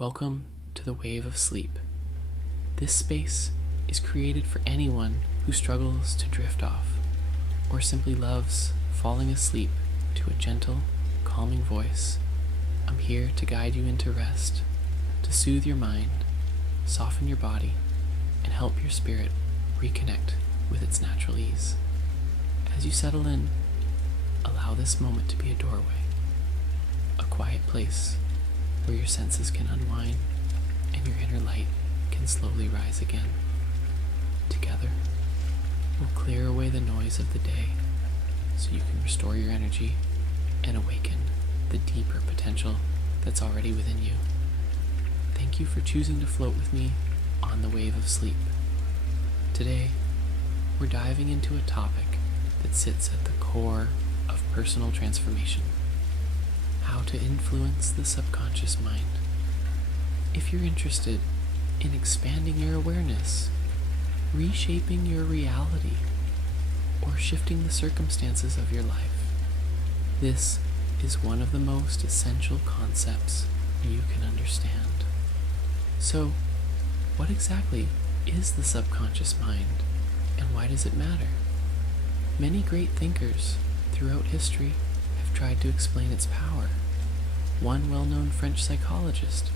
Welcome to the Wave of Sleep. This space is created for anyone who struggles to drift off or simply loves falling asleep to a gentle, calming voice. I'm here to guide you into rest, to soothe your mind, soften your body, and help your spirit reconnect with its natural ease. As you settle in, allow this moment to be a doorway, a quiet place where your senses can unwind and your inner light can slowly rise again. Together, we'll clear away the noise of the day so you can restore your energy and awaken the deeper potential that's already within you. Thank you for choosing to float with me on the wave of sleep. Today, we're diving into a topic that sits at the core of personal transformation: how to influence the subconscious mind. If you're interested in expanding your awareness, reshaping your reality, or shifting the circumstances of your life, this is one of the most essential concepts you can understand. So, what exactly is the subconscious mind, and why does it matter? Many great thinkers throughout history have tried to explain its power. One well-known French psychologist,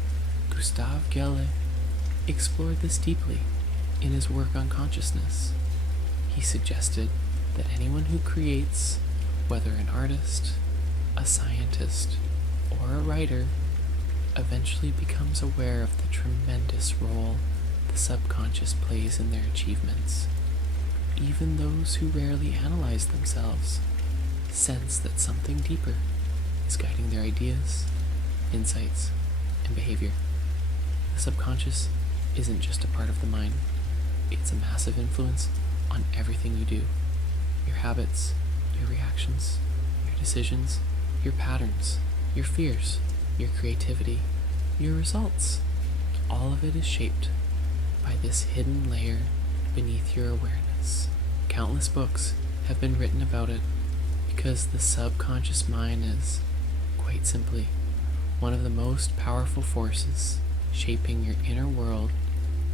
Gustave Gelle, explored this deeply in his work on consciousness. He suggested that anyone who creates, whether an artist, a scientist, or a writer, eventually becomes aware of the tremendous role the subconscious plays in their achievements. Even those who rarely analyze themselves sense that something deeper is guiding their ideas, insights, and behavior. The subconscious isn't just a part of the mind. It's a massive influence on everything you do. Your habits, your reactions, your decisions, your patterns, your fears, your creativity, your results. All of it is shaped by this hidden layer beneath your awareness. Countless books have been written about it because the subconscious mind is, quite simply, one of the most powerful forces shaping your inner world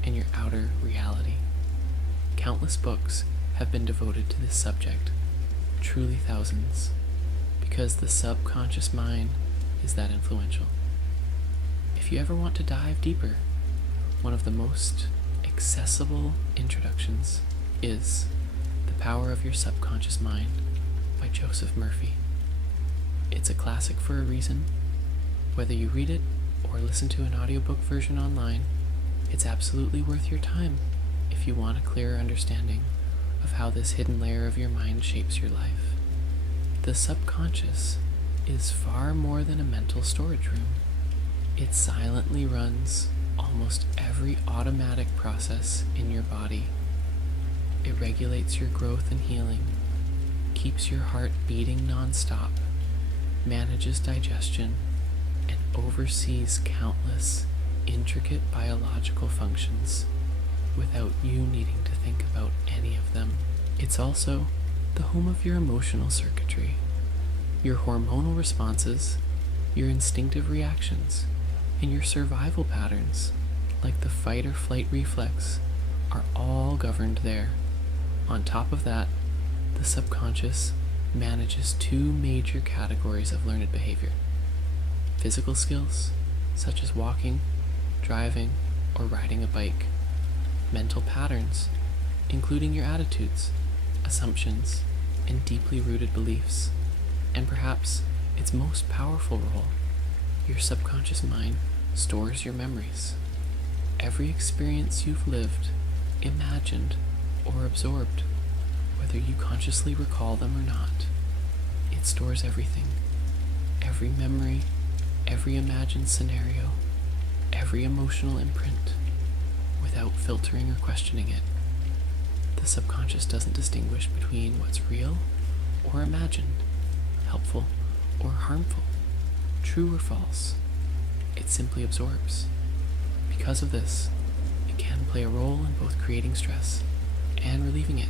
and your outer reality. Countless books have been devoted to this subject, truly thousands, because the subconscious mind is that influential. If you ever want to dive deeper, one of the most accessible introductions is The Power of Your Subconscious Mind by Joseph Murphy. It's a classic for a reason. Whether you read it or listen to an audiobook version online, it's absolutely worth your time if you want a clearer understanding of how this hidden layer of your mind shapes your life. The subconscious is far more than a mental storage room. It silently runs almost every automatic process in your body. It regulates your growth and healing, keeps your heart beating nonstop, manages digestion, and oversees countless intricate biological functions without you needing to think about any of them. It's also the home of your emotional circuitry, your hormonal responses, your instinctive reactions, and your survival patterns, like the fight or flight reflex, are all governed there. On top of that, the subconscious manages two major categories of learned behavior: physical skills, such as walking, driving, or riding a bike; mental patterns, including your attitudes, assumptions, and deeply rooted beliefs; and perhaps its most powerful role, your subconscious mind stores your memories. Every experience you've lived, imagined, or absorbed, whether you consciously recall them or not, it stores everything. Every memory, every imagined scenario, every emotional imprint, without filtering or questioning it. The subconscious doesn't distinguish between what's real or imagined, helpful or harmful, true or false. It simply absorbs. Because of this, it can play a role in both creating stress and relieving it,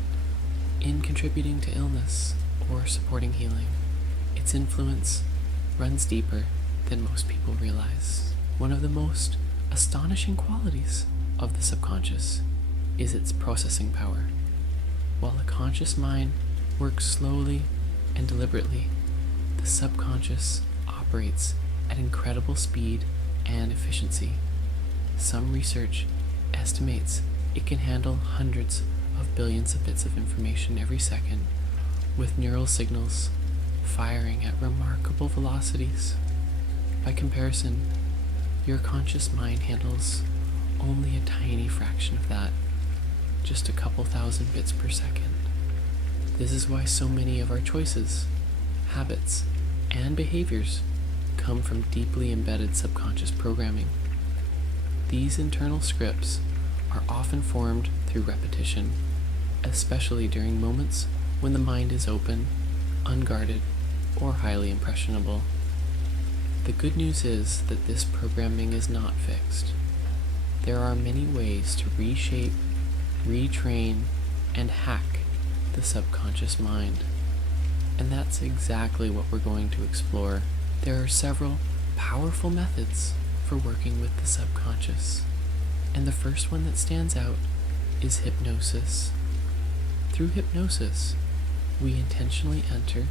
in contributing to illness or supporting healing. Its influence runs deeper than most people realize. One of the most astonishing qualities of the subconscious is its processing power. While the conscious mind works slowly and deliberately, the subconscious operates at incredible speed and efficiency. Some research estimates it can handle hundreds of billions of bits of information every second, with neural signals firing at remarkable velocities. By comparison, your conscious mind handles only a tiny fraction of that, just a couple thousand bits per second. This is why so many of our choices, habits, and behaviors come from deeply embedded subconscious programming. These internal scripts are often formed through repetition, especially during moments when the mind is open, unguarded, or highly impressionable. The good news is that this programming is not fixed. There are many ways to reshape, retrain, and hack the subconscious mind. And that's exactly what we're going to explore. There are several powerful methods for working with the subconscious. And the first one that stands out is hypnosis. Through hypnosis, we intentionally enter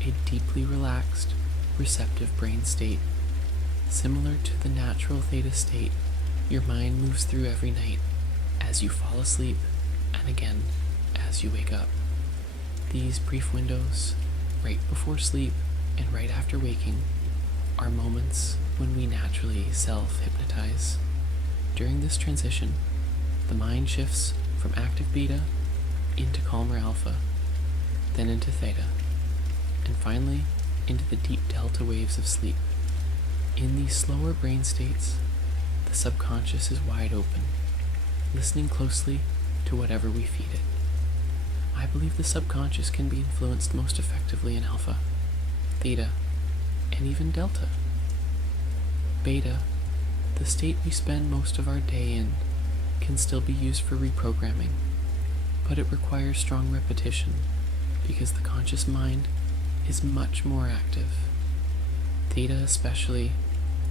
a deeply relaxed, receptive brain state. Similar to the natural theta state your mind moves through every night as you fall asleep and again as you wake up. These brief windows, right before sleep and right after waking, are moments when we naturally self-hypnotize. During this transition, the mind shifts from active beta into calmer alpha, then into theta, and finally into the deep delta waves of sleep. In these slower brain states, the subconscious is wide open, listening closely to whatever we feed it. I believe the subconscious can be influenced most effectively in alpha, theta, and even delta. Beta, the state we spend most of our day in, can still be used for reprogramming, but it requires strong repetition because the conscious mind is much more active. Theta especially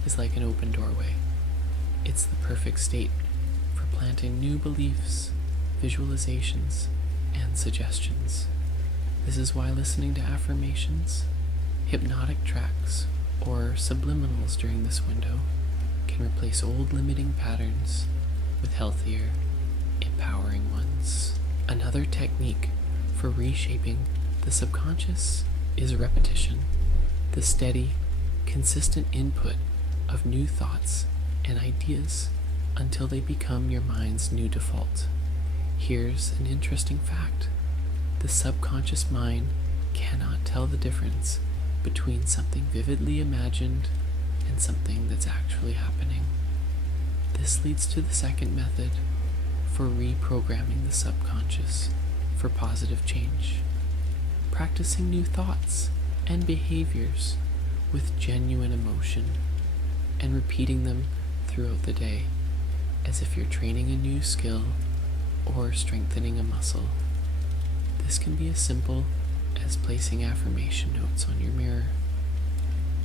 is like an open doorway. It's the perfect state for planting new beliefs, visualizations, and suggestions. This is why listening to affirmations, hypnotic tracks, or subliminals during this window can replace old limiting patterns with healthier, empowering ones. Another technique for reshaping the subconscious is repetition, the steady, consistent input of new thoughts and ideas until they become your mind's new default. Here's an interesting fact. The subconscious mind cannot tell the difference between something vividly imagined and something that's actually happening. This leads to the second method for reprogramming the subconscious for positive change. Practicing new thoughts and behaviors with genuine emotion and repeating them throughout the day as if you're training a new skill or strengthening a muscle. This can be as simple as placing affirmation notes on your mirror.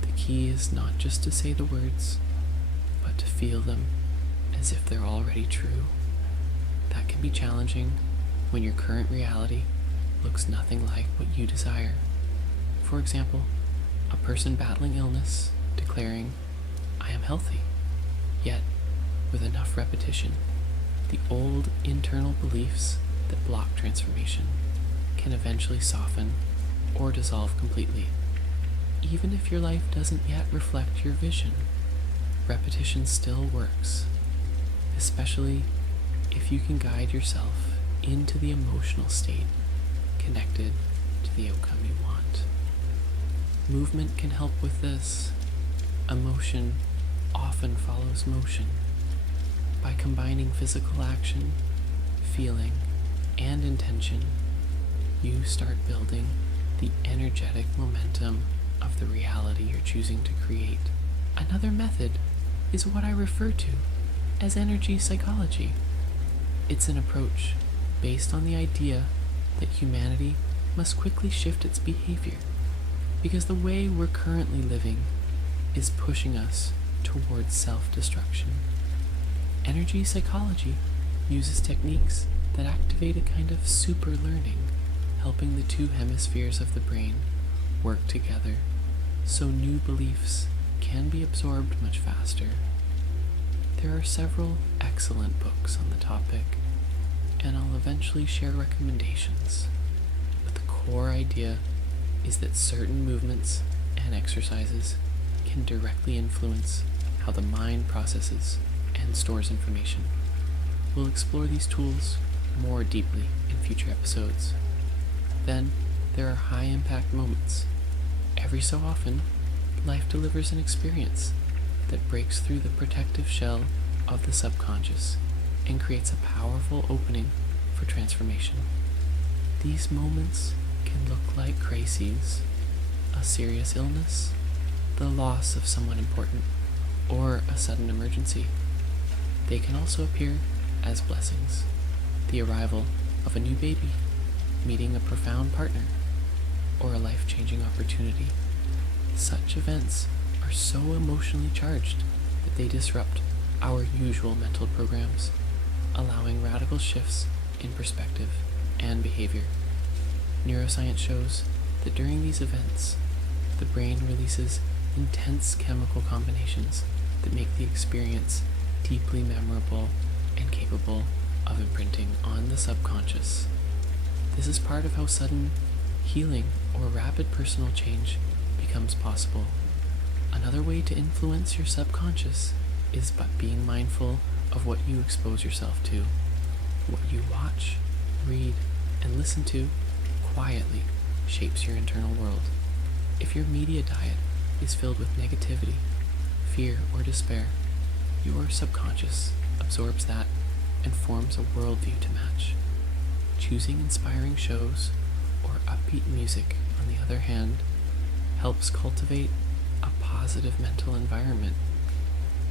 The key is not just to say the words, but to feel them as if they're already true. That can be challenging when your current reality looks nothing like what you desire. For example, a person battling illness declaring, "I am healthy," yet with enough repetition, the old internal beliefs that block transformation can eventually soften or dissolve completely. Even if your life doesn't yet reflect your vision, repetition still works, especially if you can guide yourself into the emotional state connected to the outcome you want. Movement can help with this. Emotion often follows motion. By combining physical action, feeling, and intention, you start building the energetic momentum of the reality you're choosing to create. Another method is what I refer to as energy psychology. It's an approach based on the idea that humanity must quickly shift its behavior because the way we're currently living is pushing us towards self-destruction. Energy psychology uses techniques that activate a kind of super learning, helping the two hemispheres of the brain work together so new beliefs can be absorbed much faster. There are several excellent books on the topic, and I'll eventually share recommendations, but the core idea is that certain movements and exercises can directly influence how the mind processes and stores information. We'll explore these tools more deeply in future episodes. Then, there are high-impact moments. Every so often, life delivers an experience that breaks through the protective shell of the subconscious and creates a powerful opening for transformation. These moments can look like crises, a serious illness, the loss of someone important, or a sudden emergency. They can also appear as blessings, the arrival of a new baby, meeting a profound partner, or a life-changing opportunity. Such events are so emotionally charged that they disrupt our usual mental programs, allowing radical shifts in perspective and behavior. Neuroscience shows that during these events, the brain releases intense chemical combinations that make the experience deeply memorable and capable of imprinting on the subconscious. This is part of how sudden healing or rapid personal change becomes possible. Another way to influence your subconscious is by being mindful of what you expose yourself to. What you watch, read, and listen to quietly shapes your internal world. If your media diet is filled with negativity, fear, or despair, your subconscious absorbs that and forms a worldview to match. Choosing inspiring shows or upbeat music, on the other hand, helps cultivate a positive mental environment.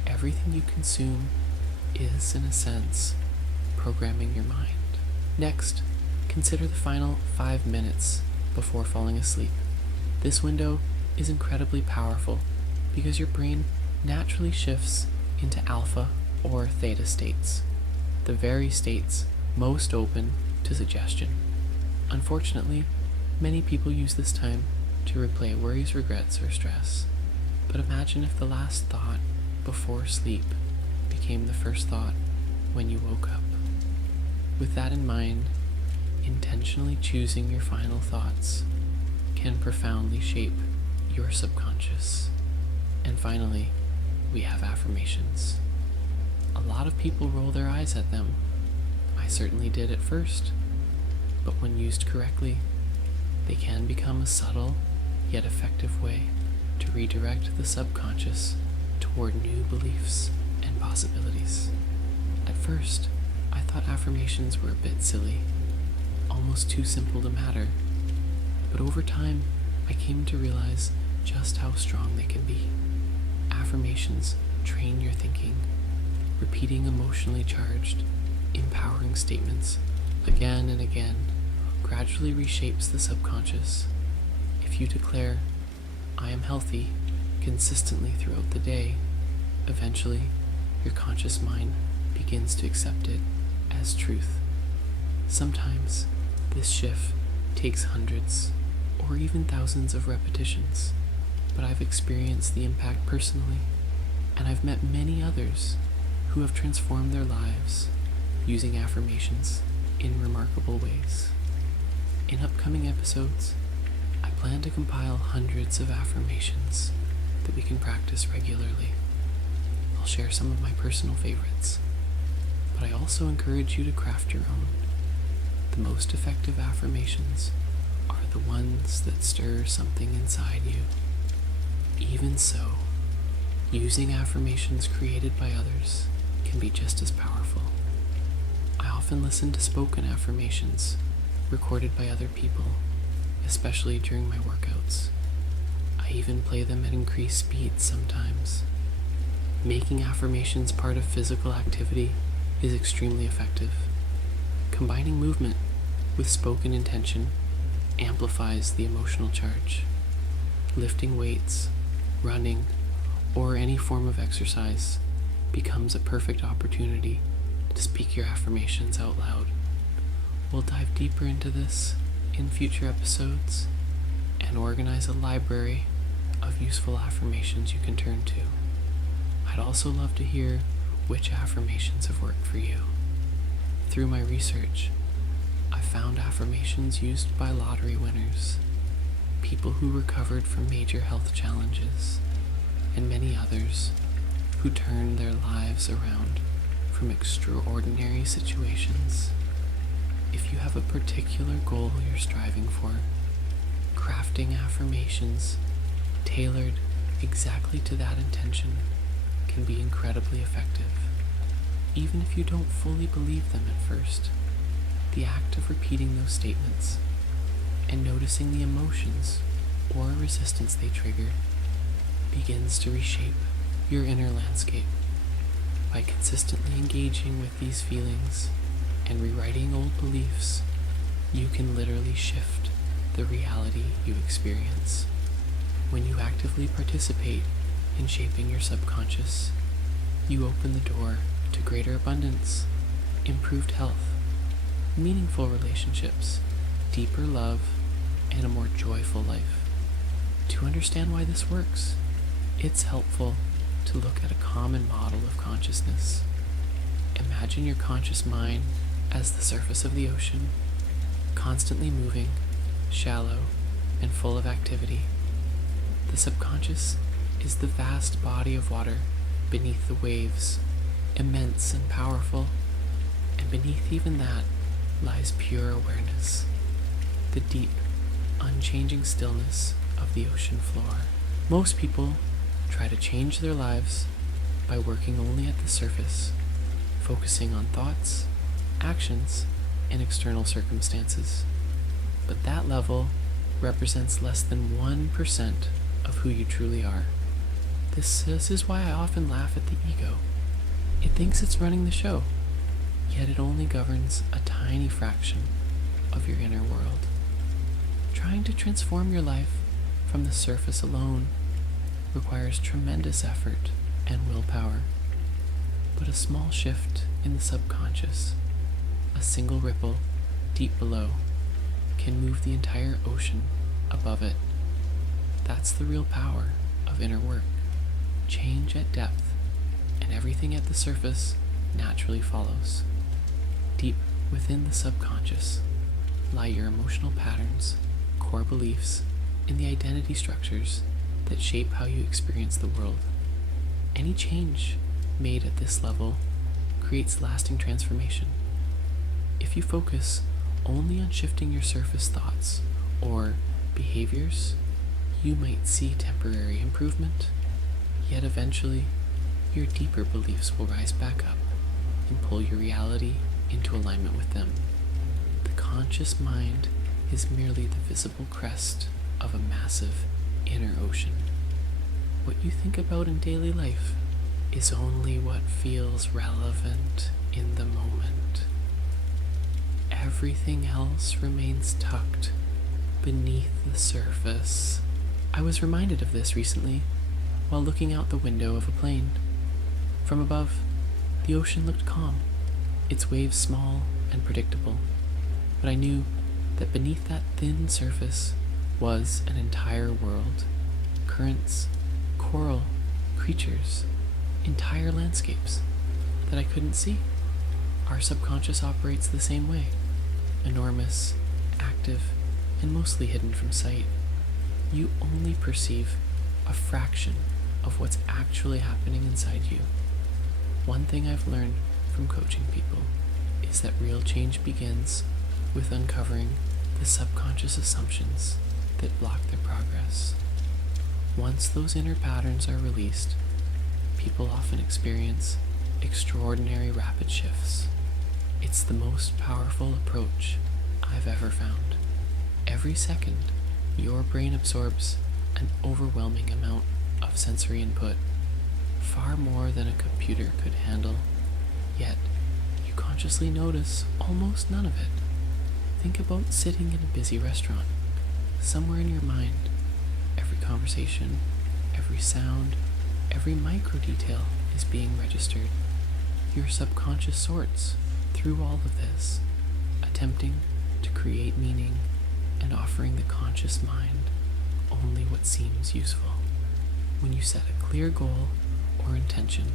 Everything you consume is, in a sense, programming your mind. Next, consider the final 5 minutes before falling asleep. This window is incredibly powerful because your brain naturally shifts into alpha or theta states, the very states most open to suggestion. Unfortunately, many people use this time to replay worries, regrets, or stress. But imagine if the last thought before sleep became the first thought when you woke up. With that in mind, intentionally choosing your final thoughts can profoundly shape your subconscious. And finally, we have affirmations. A lot of people roll their eyes at them. I certainly did at first, but when used correctly, they can become a subtle yet effective way to redirect the subconscious toward new beliefs and possibilities. At first, I thought affirmations were a bit silly, almost too simple to matter, but over time, I came to realize just how strong they can be. Affirmations train your thinking. Repeating emotionally charged, empowering statements again and again gradually reshapes the subconscious. If you declare, "I am healthy," consistently throughout the day, eventually your conscious mind begins to accept it as truth. Sometimes this shift takes hundreds or even thousands of repetitions, but I've experienced the impact personally, and I've met many others who have transformed their lives using affirmations in remarkable ways. In upcoming episodes, I plan to compile hundreds of affirmations that we can practice regularly. I'll share some of my personal favorites, but I also encourage you to craft your own. The most effective affirmations are the ones that stir something inside you. Even so, using affirmations created by others can be just as powerful. I often listen to spoken affirmations recorded by other people, especially during my workouts. I even play them at increased speed sometimes. Making affirmations part of physical activity is extremely effective. Combining movement with spoken intention amplifies the emotional charge. Lifting weights, running, or any form of exercise becomes a perfect opportunity to speak your affirmations out loud. We'll dive deeper into this in future episodes and organize a library of useful affirmations you can turn to. I'd also love to hear which affirmations have worked for you. Through my research, I found affirmations used by lottery winners, people who recovered from major health challenges, and many others who turned their lives around from extraordinary situations. If you have a particular goal you're striving for, crafting affirmations tailored exactly to that intention can be incredibly effective. Even if you don't fully believe them at first, the act of repeating those statements and noticing the emotions or resistance they trigger begins to reshape your inner landscape. By consistently engaging with these feelings and rewriting old beliefs, you can literally shift the reality you experience. When you actively participate in shaping your subconscious, you open the door to greater abundance, improved health, meaningful relationships, deeper love, and a more joyful life. To understand why this works, it's helpful to look at a common model of consciousness. Imagine your conscious mind as the surface of the ocean, constantly moving, shallow, and full of activity. The subconscious is the vast body of water beneath the waves, immense and powerful, and beneath even that lies pure awareness, the deep, unchanging stillness of the ocean floor. Most people try to change their lives by working only at the surface, focusing on thoughts, actions, and external circumstances. But that level represents less than 1% of who you truly are. This is why I often laugh at the ego. It thinks it's running the show, yet it only governs a tiny fraction of your inner world. Trying to transform your life from the surface alone requires tremendous effort and willpower. But a small shift in the subconscious, a single ripple deep below, can move the entire ocean above it. That's the real power of inner work. Change at depth, and everything at the surface naturally follows. Deep within the subconscious lie your emotional patterns, core beliefs, and the identity structures that shape how you experience the world. Any change made at this level creates lasting transformation. If you focus only on shifting your surface thoughts or behaviors, you might see temporary improvement, yet eventually your deeper beliefs will rise back up and pull your reality into alignment with them. The conscious mind is merely the visible crest of a massive inner ocean. What you think about in daily life is only what feels relevant in the moment. Everything else remains tucked beneath the surface. I was reminded of this recently while looking out the window of a plane. From above, the ocean looked calm, its waves small and predictable, but I knew that beneath that thin surface was an entire world. Currents, coral, creatures, entire landscapes that I couldn't see. Our subconscious operates the same way, enormous, active, and mostly hidden from sight. You only perceive a fraction of what's actually happening inside you. One thing I've learned from coaching people is that real change begins with uncovering the subconscious assumptions that block their progress. Once those inner patterns are released, people often experience extraordinary rapid shifts. It's the most powerful approach I've ever found. Every second, your brain absorbs an overwhelming amount of sensory input, far more than a computer could handle, yet you consciously notice almost none of it. Think about sitting in a busy restaurant. Somewhere in your mind, every conversation, every sound, every micro detail is being registered. Your subconscious sorts through all of this, attempting to create meaning and offering the conscious mind only what seems useful. When you set a clear goal or intention,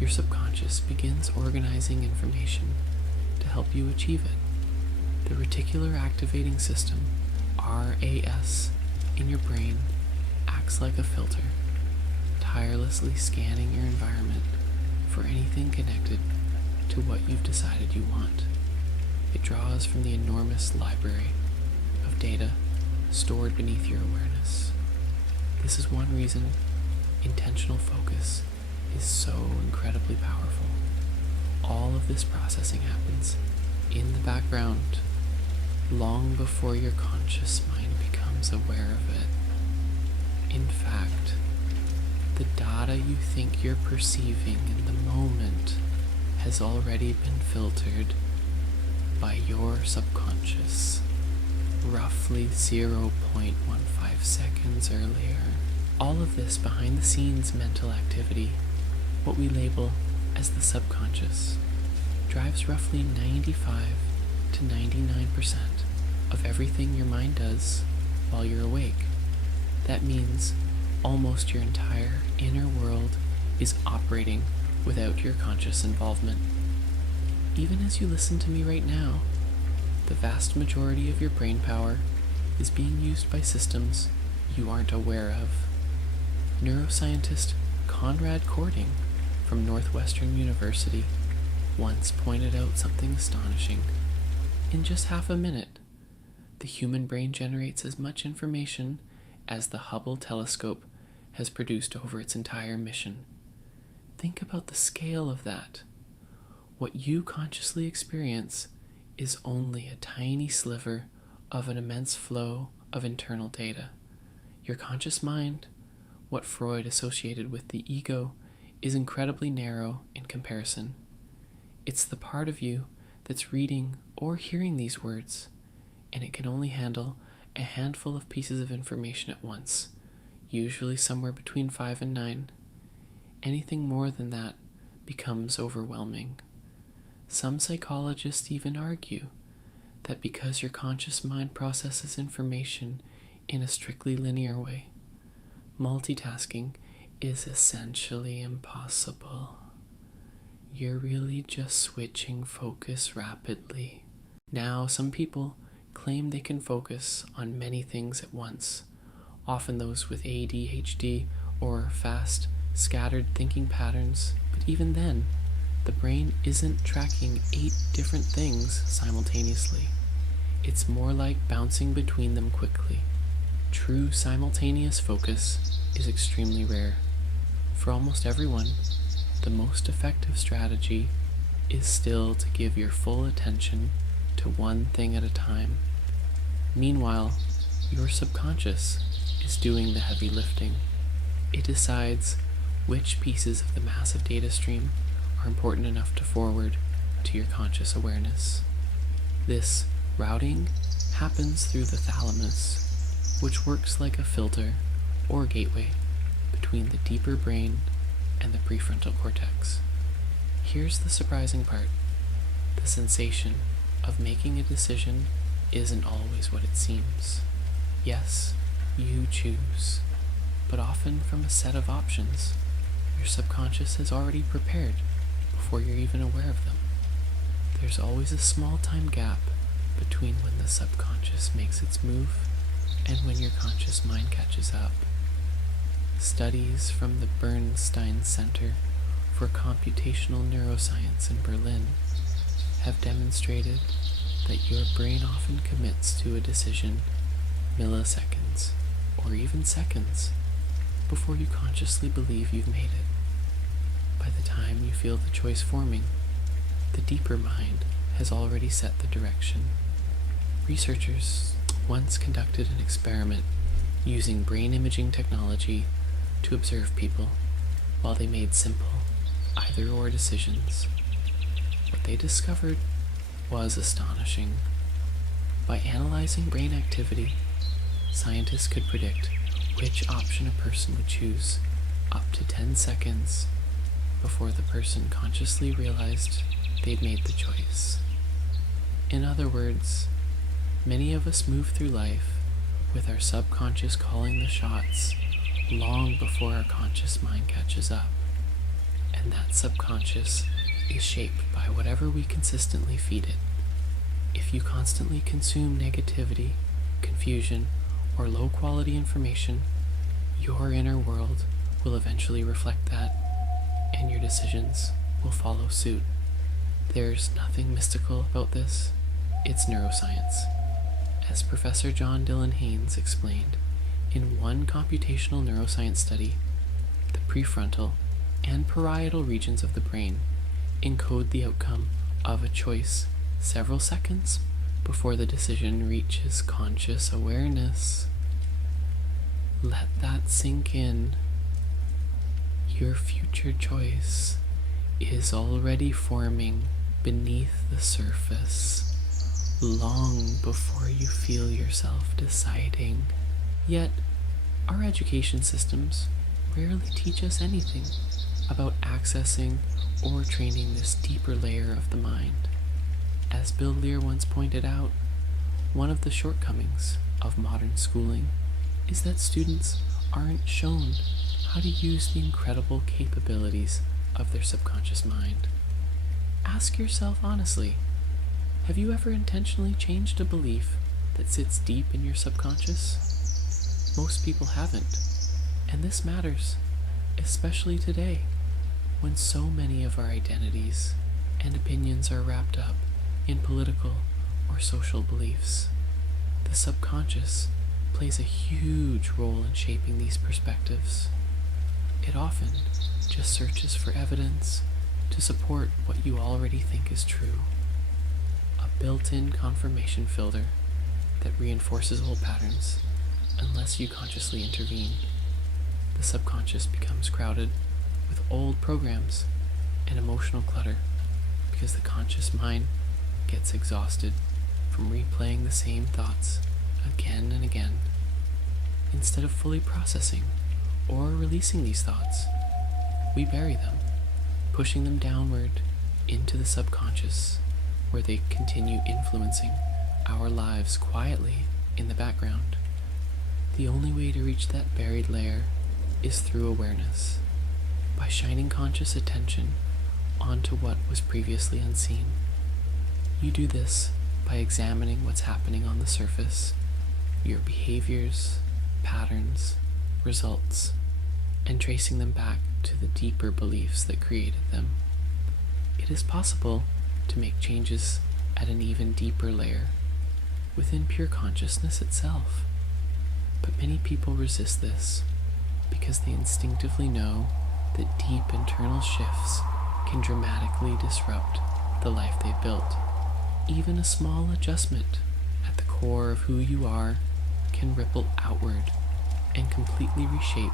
your subconscious begins organizing information to help you achieve it. The reticular activating system, RAS, in your brain acts like a filter, tirelessly scanning your environment for anything connected to what you've decided you want. It draws from the enormous library of data stored beneath your awareness. This is one reason intentional focus is so incredibly powerful. All of this processing happens in the background long before your conscious mind becomes aware of it. In fact, the data you think you're perceiving in the moment has already been filtered by your subconscious roughly 0.15 seconds earlier. All of this behind the scenes mental activity, what we label as the subconscious, drives roughly 95 to 99% of everything your mind does while you're awake. That means almost your entire inner world is operating without your conscious involvement. Even as you listen to me right now, the vast majority of your brain power is being used by systems you aren't aware of. Neuroscientist Conrad Cording from Northwestern University once pointed out something astonishing. In just half a minute, the human brain generates as much information as the Hubble telescope has produced over its entire mission. Think about the scale of that. What you consciously experience is only a tiny sliver of an immense flow of internal data. Your conscious mind, what Freud associated with the ego, is incredibly narrow in comparison. It's the part of you that's reading or hearing these words, and it can only handle a handful of pieces of information at once, usually somewhere between 5 and 9. Anything more than that becomes overwhelming. Some psychologists even argue that because your conscious mind processes information in a strictly linear way, multitasking is essentially impossible. You're really just switching focus rapidly. Now, some people claim they can focus on many things at once, often those with ADHD or fast, scattered thinking patterns, but even then, the brain isn't tracking 8 different things simultaneously. It's more like bouncing between them quickly. True simultaneous focus is extremely rare. For almost everyone, the most effective strategy is still to give your full attention to one thing at a time. Meanwhile, your subconscious is doing the heavy lifting. It decides which pieces of the massive data stream are important enough to forward to your conscious awareness. This routing happens through the thalamus, which works like a filter or gateway between the deeper brain and the prefrontal cortex. Here's the surprising part. The sensation of making a decision isn't always what it seems. Yes, you choose, but often from a set of options your subconscious has already prepared before you're even aware of them. There's always a small time gap between when the subconscious makes its move and when your conscious mind catches up. Studies from the Bernstein Center for Computational Neuroscience in Berlin have demonstrated that your brain often commits to a decision milliseconds or even seconds before you consciously believe you've made it. By the time you feel the choice forming, the deeper mind has already set the direction. Researchers once conducted an experiment using brain imaging technology to observe people while they made simple either-or decisions. What they discovered was astonishing. By analyzing brain activity, scientists could predict which option a person would choose up to 10 seconds before the person consciously realized they'd made the choice. In other words, many of us move through life with our subconscious calling the shots long before our conscious mind catches up. And that subconscious is shaped by whatever we consistently feed it. If you constantly consume negativity, confusion, or low-quality information, your inner world will eventually reflect that, and your decisions will follow suit. There's nothing mystical about this. It's neuroscience. As Professor John Dylan Haynes explained, in one computational neuroscience study, the prefrontal and parietal regions of the brain encode the outcome of a choice several seconds before the decision reaches conscious awareness. Let that sink in. Your future choice is already forming beneath the surface, long before you feel yourself deciding. Yet, our education systems rarely teach us anything about accessing or training this deeper layer of the mind. As Bill Lear once pointed out, one of the shortcomings of modern schooling is that students aren't shown how to use the incredible capabilities of their subconscious mind. Ask yourself honestly, have you ever intentionally changed a belief that sits deep in your subconscious? Most people haven't, and this matters, especially today, when so many of our identities and opinions are wrapped up in political or social beliefs. The subconscious plays a huge role in shaping these perspectives. It often just searches for evidence to support what you already think is true. A built-in confirmation filter that reinforces old patterns unless you consciously intervene. The subconscious becomes crowded with old programs and emotional clutter because the conscious mind gets exhausted from replaying the same thoughts again and again. Instead of fully processing or releasing these thoughts, we bury them, pushing them downward into the subconscious, where they continue influencing our lives quietly in the background. The only way to reach that buried layer is through awareness, by shining conscious attention onto what was previously unseen. You do this by examining what's happening on the surface, your behaviors, patterns, results, and tracing them back to the deeper beliefs that created them. It is possible to make changes at an even deeper layer, within pure consciousness itself. But many people resist this because they instinctively know that deep internal shifts can dramatically disrupt the life they've built. Even a small adjustment at the core of who you are can ripple outward and completely reshape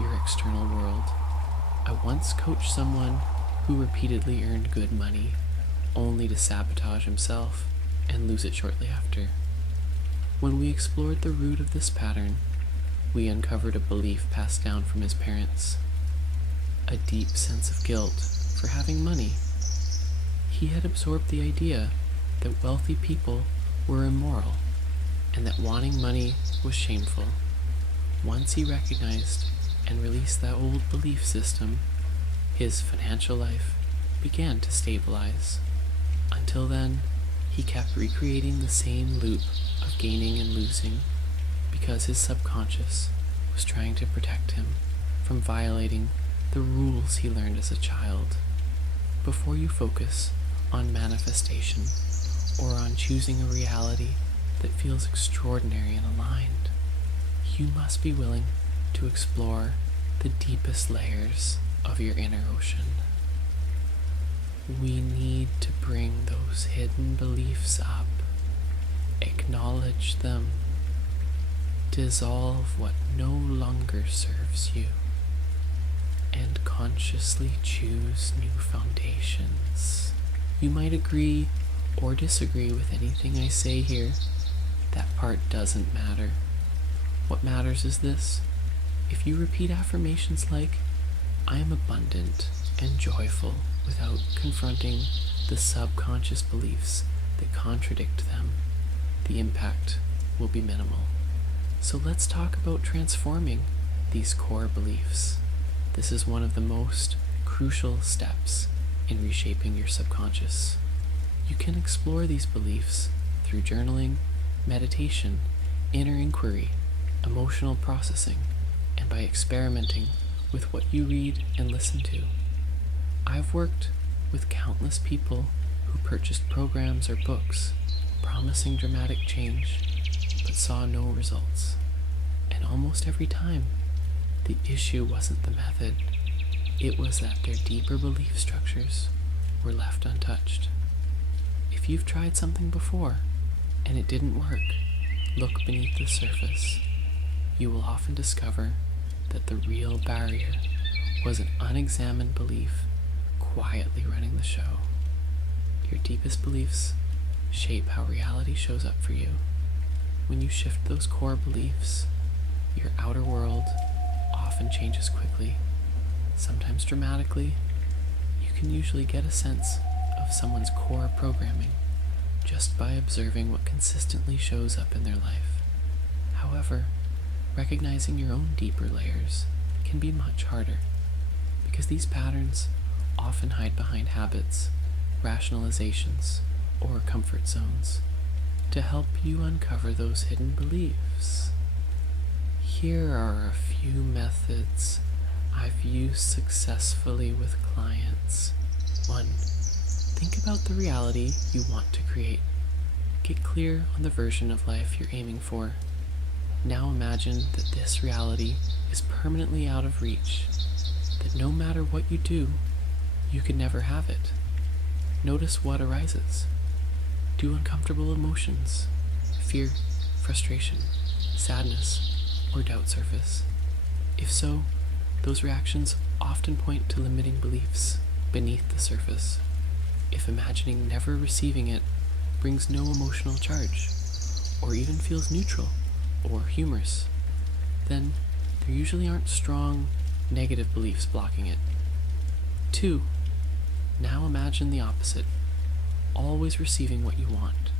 your external world. I once coached someone who repeatedly earned good money, only to sabotage himself and lose it shortly after. When we explored the root of this pattern, we uncovered a belief passed down from his parents, a deep sense of guilt for having money. He had absorbed the idea that wealthy people were immoral and that wanting money was shameful. Once he recognized and released that old belief system, his financial life began to stabilize. Until then, he kept recreating the same loop of gaining and losing because his subconscious was trying to protect him from violating the rules he learned as a child. Before you focus on manifestation or on choosing a reality that feels extraordinary and aligned, you must be willing to explore the deepest layers of your inner ocean. We need to bring those hidden beliefs up, acknowledge them, dissolve what no longer serves you, and consciously choose new foundations. You might agree or disagree with anything I say here. That part doesn't matter. What matters is this: if you repeat affirmations like, "I am abundant, and joyful without confronting the subconscious beliefs that contradict them, the impact will be minimal. So let's talk about transforming these core beliefs. This is one of the most crucial steps in reshaping your subconscious. You can explore these beliefs through journaling, meditation, inner inquiry, emotional processing, and by experimenting with what you read and listen to. I've worked with countless people who purchased programs or books promising dramatic change, but saw no results. And almost every time, the issue wasn't the method, it was that their deeper belief structures were left untouched. If you've tried something before and it didn't work, look beneath the surface. You will often discover that the real barrier was an unexamined belief quietly running the show. Your deepest beliefs shape how reality shows up for you. When you shift those core beliefs, your outer world often changes quickly, sometimes dramatically. You can usually get a sense of someone's core programming just by observing what consistently shows up in their life. However, recognizing your own deeper layers can be much harder because these patterns often hide behind habits, rationalizations, or comfort zones. To help you uncover those hidden beliefs, here are a few methods I've used successfully with clients. 1. Think about the reality you want to create. Get clear on the version of life you're aiming for. Now imagine that this reality is permanently out of reach, that no matter what you do, you can never have it. Notice what arises. Do uncomfortable emotions, fear, frustration, sadness, or doubt surface? If so, those reactions often point to limiting beliefs beneath the surface. If imagining never receiving it brings no emotional charge, or even feels neutral or humorous, then there usually aren't strong, negative beliefs blocking it. 2. Now imagine the opposite, always receiving what you want.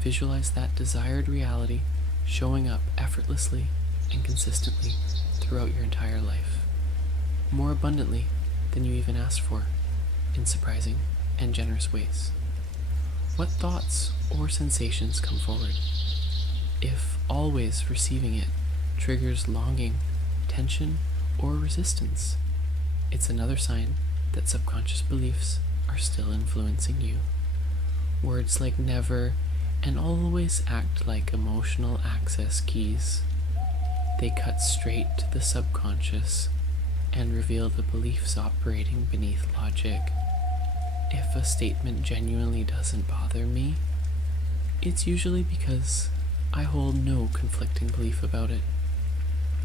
Visualize that desired reality showing up effortlessly and consistently throughout your entire life, more abundantly than you even asked for, in surprising and generous ways. What thoughts or sensations come forward? If always receiving it triggers longing, tension, or resistance, it's another sign that subconscious beliefs are still influencing you. Words like never and always act like emotional access keys. They cut straight to the subconscious and reveal the beliefs operating beneath logic. If a statement genuinely doesn't bother me, it's usually because I hold no conflicting belief about it.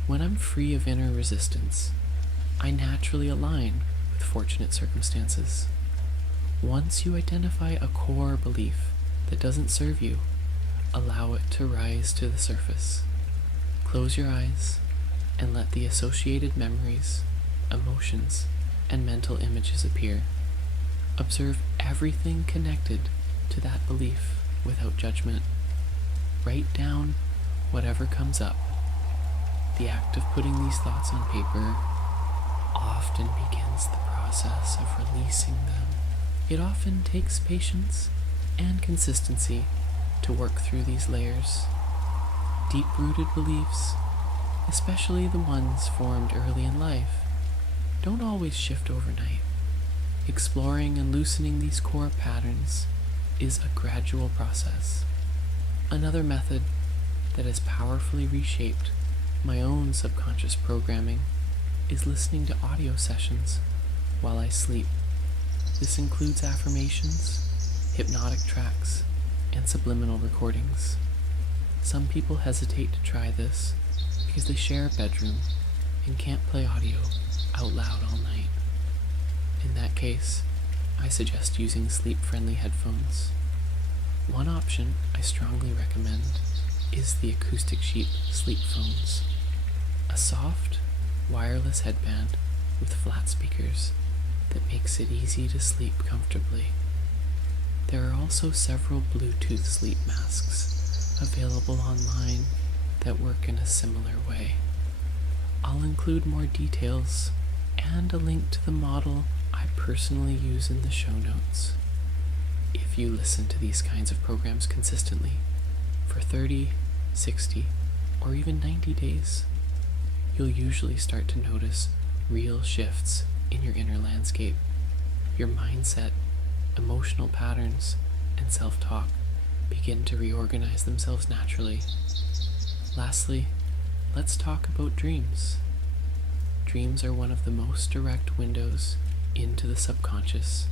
When I'm free of inner resistance, I naturally align with fortunate circumstances. Once you identify a core belief that doesn't serve you, allow it to rise to the surface. Close your eyes and let the associated memories, emotions, and mental images appear. Observe everything connected to that belief without judgment. Write down whatever comes up. The act of putting these thoughts on paper often begins the process of releasing them. It often takes patience and consistency to work through these layers. Deep-rooted beliefs, especially the ones formed early in life, don't always shift overnight. Exploring and loosening these core patterns is a gradual process. Another method that has powerfully reshaped my own subconscious programming is listening to audio sessions while I sleep. This includes affirmations, hypnotic tracks, and subliminal recordings. Some people hesitate to try this because they share a bedroom and can't play audio out loud all night. In that case, I suggest using sleep-friendly headphones. One option I strongly recommend is the Acoustic Sheep sleep phones, a soft, wireless headband with flat speakers that makes it easy to sleep comfortably. There are also several Bluetooth sleep masks available online that work in a similar way. I'll include more details and a link to the model I personally use in the show notes. If you listen to these kinds of programs consistently for 30, 60, or even 90 days, you'll usually start to notice real shifts in your inner landscape. Your mindset, emotional patterns, and self-talk begin to reorganize themselves naturally. Lastly, let's talk about dreams. Dreams are one of the most direct windows into the subconscious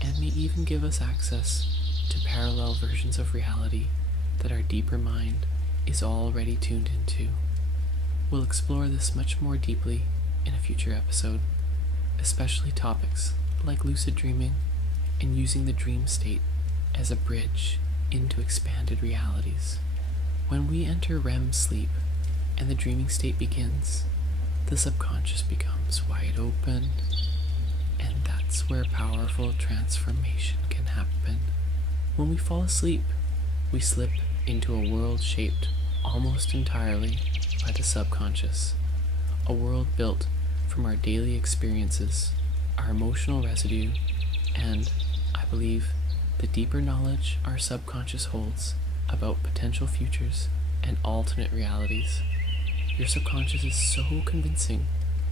and may even give us access to parallel versions of reality that our deeper mind is already tuned into. We'll explore this much more deeply in a future episode, especially topics like lucid dreaming and using the dream state as a bridge into expanded realities. When we enter REM sleep and the dreaming state begins, the subconscious becomes wide open, and that's where powerful transformation can happen. When we fall asleep, we slip into a world shaped almost entirely by the subconscious, a world built from our daily experiences, our emotional residue, and, I believe, the deeper knowledge our subconscious holds about potential futures and alternate realities. Your subconscious is so convincing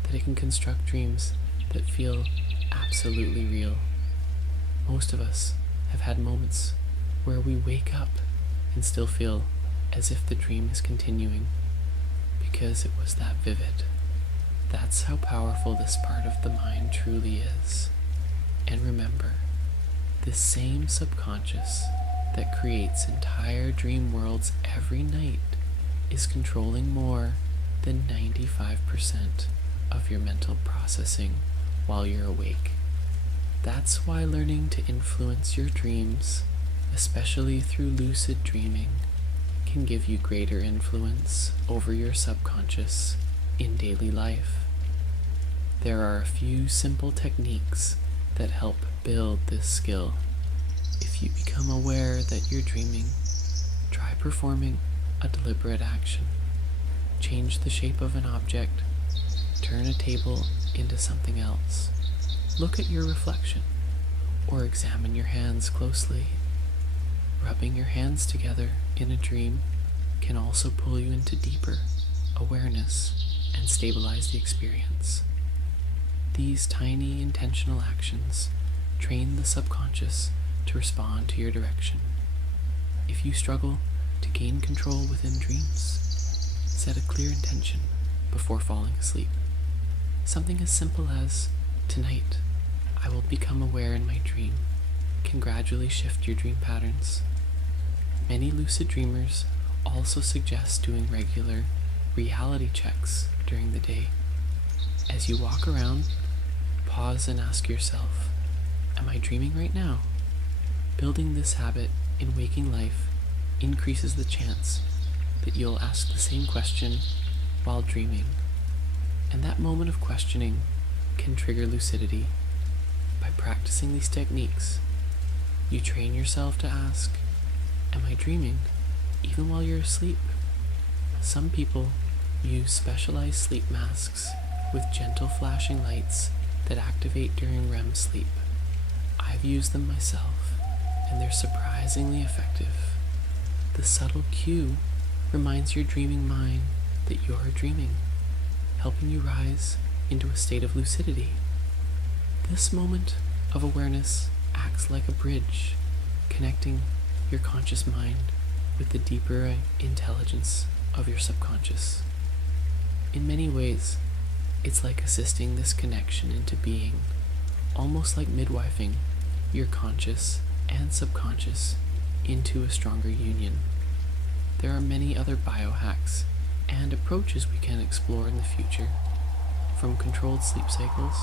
that it can construct dreams that feel absolutely real. Most of us have had moments where we wake up and still feel as if the dream is continuing because it was that vivid. That's how powerful this part of the mind truly is. And remember, this same subconscious that creates entire dream worlds every night is controlling more than 95% of your mental processing while you're awake. That's why learning to influence your dreams, especially through lucid dreaming, can give you greater influence over your subconscious in daily life. There are a few simple techniques that help build this skill. If you become aware that you're dreaming, try performing a deliberate action. Change the shape of an object, turn a table into something else, look at your reflection, or examine your hands closely. Rubbing your hands together in a dream can also pull you into deeper awareness and stabilize the experience. These tiny intentional actions train the subconscious to respond to your direction. If you struggle to gain control within dreams, set a clear intention before falling asleep. Something as simple as, "Tonight, I will become aware in my dream," can gradually shift your dream patterns. Many lucid dreamers also suggest doing regular reality checks during the day. As you walk around, pause and ask yourself, "Am I dreaming right now?" Building this habit in waking life increases the chance that you'll ask the same question while dreaming. And that moment of questioning can trigger lucidity. By practicing these techniques, you train yourself to ask, "Am I dreaming?" even while you're asleep. Some people use specialized sleep masks with gentle flashing lights that activate during REM sleep. I've used them myself, and they're surprisingly effective. The subtle cue reminds your dreaming mind that you're dreaming, helping you rise into a state of lucidity. This moment of awareness acts like a bridge, connecting your conscious mind with the deeper intelligence of your subconscious. In many ways, it's like assisting this connection into being, almost like midwifing your conscious and subconscious into a stronger union. There are many other biohacks and approaches we can explore in the future, from controlled sleep cycles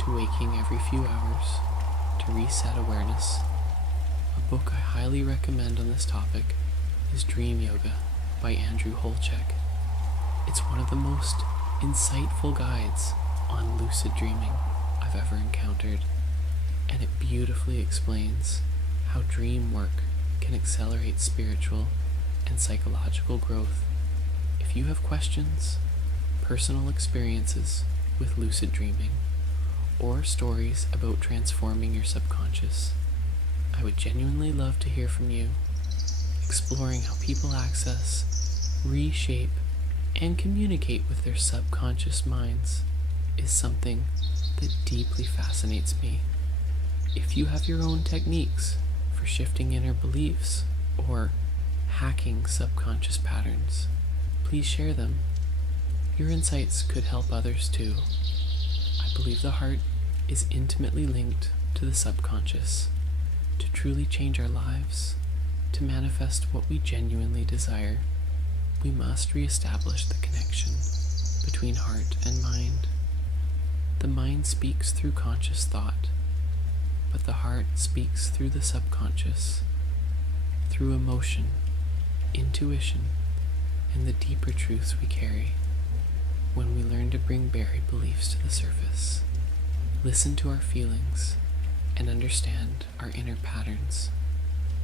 to waking every few hours to reset awareness. A book I highly recommend on this topic is Dream Yoga by Andrew Holchek. It's one of the most insightful guides on lucid dreaming I've ever encountered, and it beautifully explains how dream work can accelerate spiritual and psychological growth. If you have questions, personal experiences with lucid dreaming, or stories about transforming your subconscious, I would genuinely love to hear from you. Exploring how people access, reshape, and communicate with their subconscious minds is something that deeply fascinates me. If you have your own techniques for shifting inner beliefs or hacking subconscious patterns, please share them. Your insights could help others too. I believe the heart is intimately linked to the subconscious. To truly change our lives, to manifest what we genuinely desire, we must reestablish the connection between heart and mind. The mind speaks through conscious thought, but the heart speaks through the subconscious, through emotion, intuition, and the deeper truths we carry. When we learn to bring buried beliefs to the surface, listen to our feelings, and understand our inner patterns,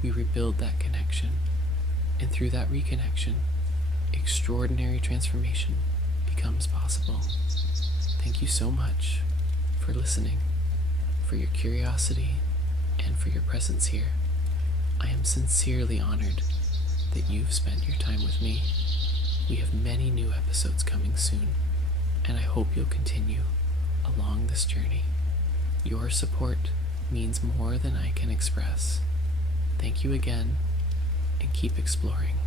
we rebuild that connection, and through that reconnection, extraordinary transformation becomes possible. Thank you so much for listening, for your curiosity, and for your presence here. I am sincerely honored that you've spent your time with me. We have many new episodes coming soon, and I hope you'll continue along this journey. Your support means more than I can express. Thank you again, and keep exploring.